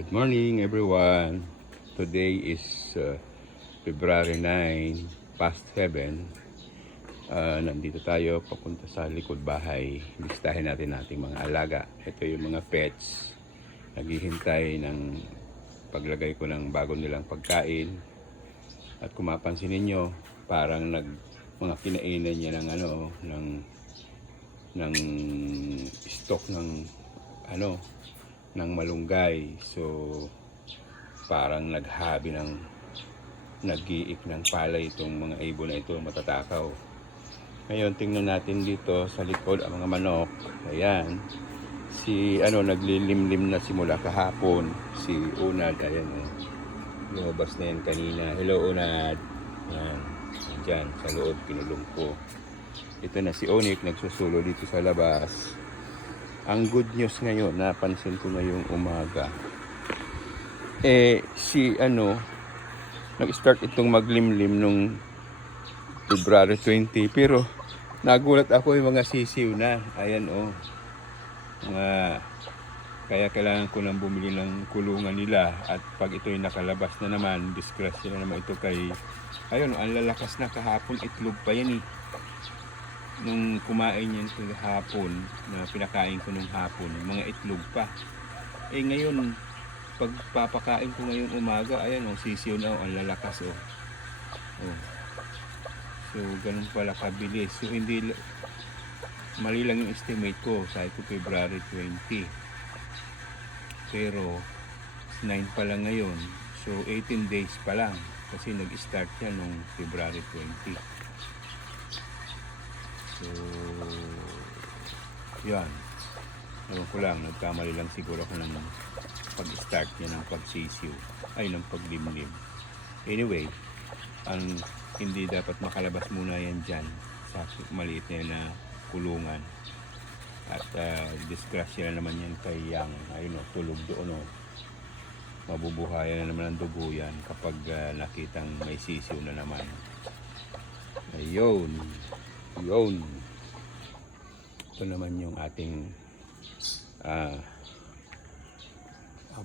Good morning everyone. Today is February 9 past 7. Nandito tayo papunta sa likod bahay. Bistahin natin ating mga alaga. Ito yung mga pets. Naghihintay ng paglagay ko ng bago nilang pagkain. At kung mapansin ninyo, parang mga kinainan niya ng stock ng malunggay. So parang nag-iik ng palay itong mga ibon na ito, matatakaw. Ngayon tingnan natin dito sa likod ang mga manok. Ayan, naglilimlim na simula kahapon si Unad. Ayan, lumabas na yan kanina. Hello Unad. Ayan, dyan sa loob kinulong ko. Ito na si Onik nagsusulo dito sa labas. Ang good news ngayon, napansin ko ngayong umaga, nag-start itong maglimlim nung February 20, pero nagulat ako yung mga sisiw na. Ayan kaya kailangan ko nang bumili ng kulungan nila, at pag ito'y nakalabas na naman, disgrasya na naman ito ang lalakas na kahapon, itlog pa yan eh. Nung kumain yan hapon, na pinakain ko nung hapon, mga itlog pa. Ngayon, pag papakain ko ngayong umaga, ayan sisiw na ang lalakas So, ganun pala kabilis. So, mali lang yung estimate ko. Sabi ko February 20. Pero, 9 pa lang ngayon. So, 18 days pa lang. Kasi nag-start yan nung February 20. So, yan. Ewan ko lang, nagkamali lang siguro ako ng pag-start niya ng pagsisiw, ng paglimlim. Anyway, hindi dapat makalabas muna yan dyan sa maliit na kulungan. At disgrasya na naman yan kay Yang. Tulog doon mabubuhayan na naman ang dugo yan kapag nakitang may sisiw na naman. Ayun. Ito naman yung ating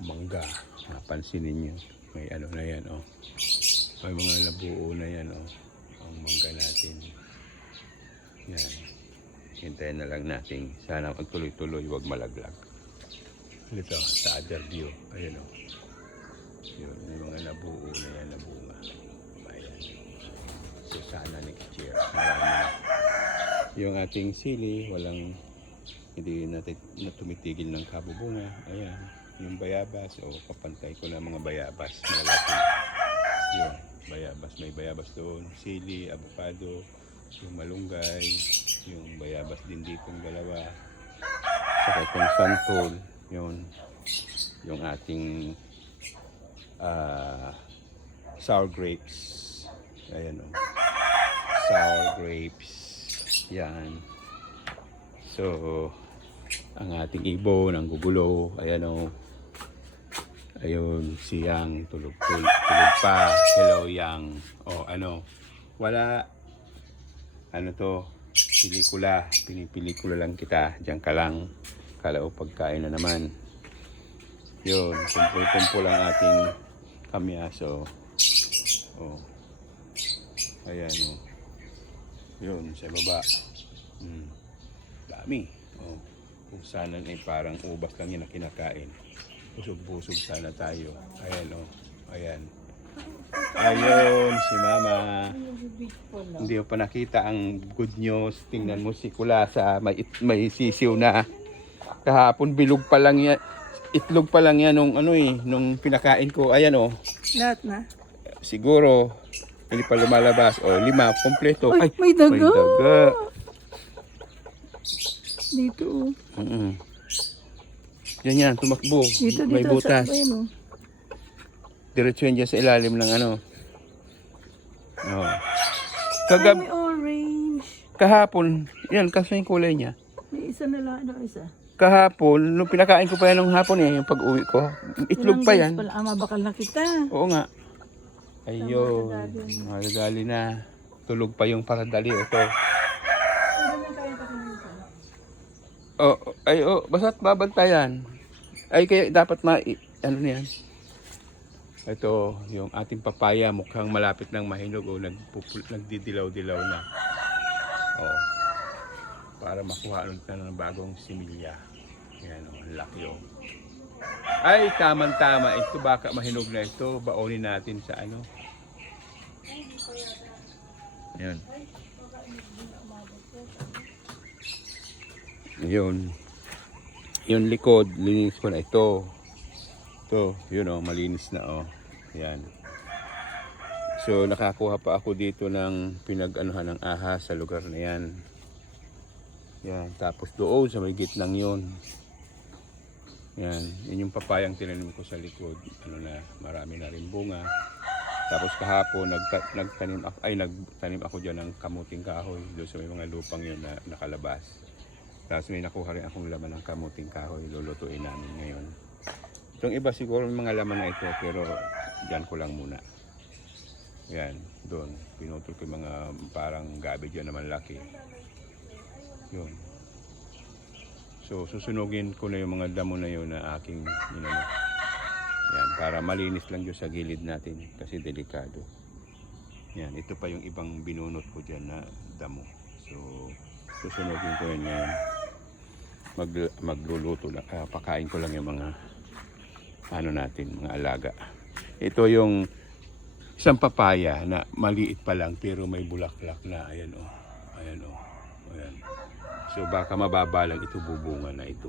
mangga. Napansin ninyo, may na yan may mga labuo na yan ang mangga natin. Yan, hintayin na lang natin, sana magtuloy-tuloy, wag malaglag. Dito sa other view, ayan yun, may mga labuo na yan na bunga. Ayan. So sana next year marami na. Yung ating sili, hindi na tumitigil ng kabubunga. Ayan, yung bayabas, kapantay ko na mga bayabas. Malaki. Yun, bayabas. May bayabas doon. Sili, avocado, yung malunggay, yung bayabas din ditong dalawa. Saka itong santol, yung ating sour grapes. Ayan sour grapes. Yan. So, ang ating ibon, ang gugulo, ayun, si Yang, tulog pa. Hello, Yang. Wala, pinipelikula lang kita, diyan ka lang, kala pagkain na naman. Yun, kumpul-kumpul ang ating kamyaso. Ayan, yun, sa baba. Dami. Kung sana parang ubas lang yan na kinakain. Busog-busog sana tayo. Ayan. Ayun, si Mama. Hindi mo pa nakita ang good news. Tingnan mo si Kulasa. May sisiw na. Kahapon bilog pa lang yan. Itlog pa lang yan nung pinakain ko. Ayan Lahat na. Siguro, hindi pa lumalabas. 5, kompleto. Ay, may daga. May daga. Dito. Yan, tumakbo. Dito, may butas. Diretso yan dyan sa ilalim ng May orange. Kahapon, yan, kasi yung kulay niya. May isa na lang, isa. Kahapon, nung pinakain ko pa yan ng hapon yung pag-uwi ko, itlog pa yan. Mabakal na kita. Oo nga. Ayun, magagali na. Tulog pa yung paradali. Ito. Basta't babantayan. Ay, kaya dapat ano na yan? Ito, yung ating papaya mukhang malapit ng mahinog o nagdidilaw-dilaw na. Oh. Para makuha ulit na ng bagong similya. Yan o, laki o. Ay, tamang-tama. Ito baka mahinog na ito. Baonin natin sa ano. Yan. Yun. Yung likod, linis ko na ito. Ito, yun o, malinis na o. Yan. So, nakakuha pa ako dito ng pinag-anuhan ng ahas sa lugar na yan. Yan. Tapos doon sa may gitnang yun. Yan. Yun yung papayang tinanim ko sa likod. Ano na, marami na rin bunga. Tapos kahapon, nagtanim ako dyan ng kamuting kahoy. Doon sa may mga lupang yun na nakalabas. Tapos may nakuha rin akong laman ng kamuting kahoy. Lulutuin namin ngayon. Itong iba siguro may mga laman na ito. Pero dyan ko lang muna. Yan. Doon. Pinutol ko yung mga parang gabi dyan na malaki. Yun. So, susunugin ko na yung mga damo na yun na aking inano. Yan, para malinis lang yun sa gilid natin kasi delikado. Yan, ito pa yung ibang binunot ko dyan na damo. So, susunugin ko yun ngayon. Magluluto lang, pakain ko lang yung mga ano natin, mga alaga. Ito yung isang papaya na maliit pa lang pero may bulaklak na. Ayan o. Ayan o. Ayan. So baka mababa lang ito, bubunga na ito.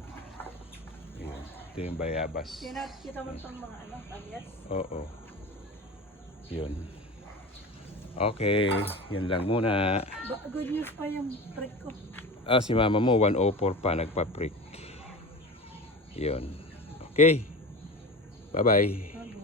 Ayan. Ito yung bayabas. Kita mo itong mga ano, pamyas? Oo. Yun. Okay. Yan lang muna. Good news pa yung prick ko. Si mama mo 104 pa nagpa-prick. Yun. Okay. Bye-bye.